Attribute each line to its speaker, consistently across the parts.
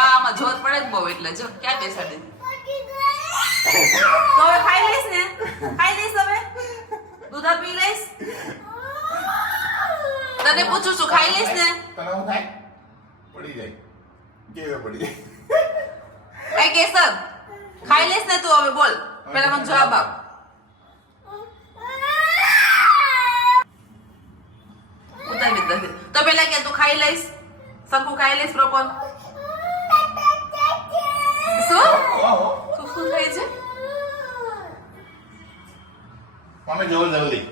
Speaker 1: ખાવામાં જોર પડે જ બહુ એટલે જો ક્યાં બેસાડી તો હવે ખાઈ લઈશ ને? ખાઈ લઈશ હવે? દૂધા પી લઈશ? તને પૂછું છું ખાઈ લઈશ ને?
Speaker 2: તને હું થાય પડી જાય. કેવે પડી જાય?
Speaker 1: એ કેસર ખાઈ લઈશ ને તું હવે બોલ. પેલા મને જવાબ આપ. તો પેલા કે તું ખાઈ લઈશ? સરખું ખાઈ લઈશ પ્રોપર
Speaker 2: મને જોર જલ્દી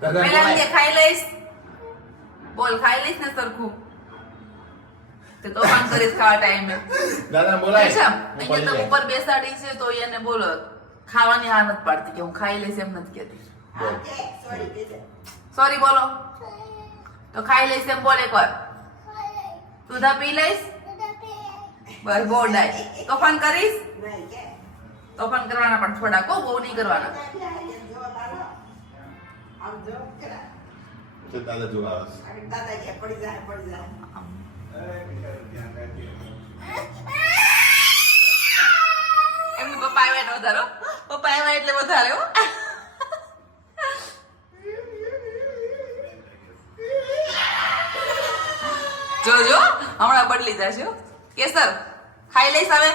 Speaker 1: પેલા ખાઈ લઈશ બોલ ખાઈ લઈશ ને સરખું તે તો કામ કરીશ ખાવા ટાઈમે
Speaker 2: દાદા બોલાય
Speaker 1: અહીંયા તો ઉપર બેસાડી છે તો એને બોલો ખાવાની હા નથી પાડતી કે હું ખાઈ લઈશ એમ નથી
Speaker 2: કેતી
Speaker 1: સોરી બોલો તો ખાઈ લઈશ એમ બોલ એકવાર દૂધા પી લઈશ? બસ બહુ ડાય. તોફાન કરીશ? તોફાન કરવાના પણ થોડા કો બહુ નહીં કરવાના.
Speaker 2: તો દાદા
Speaker 1: પપ્પા આવ્યા એટલે વધારો પપ્પા આવ્યા એટલે વધારે જોજો હમણાં બદલી જશે કેસર ખાઈ લઈશ હવે.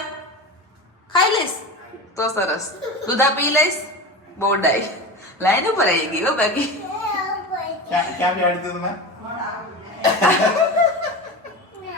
Speaker 1: ખાઈ લઈશ. તો સરસ. દૂધા પી લઈશ. બહુ ડાઈ લાઈન ઉપર આવી ગઈ હો બાકી.
Speaker 2: ક્યાં ક્યાં બેહાડી તું તમે?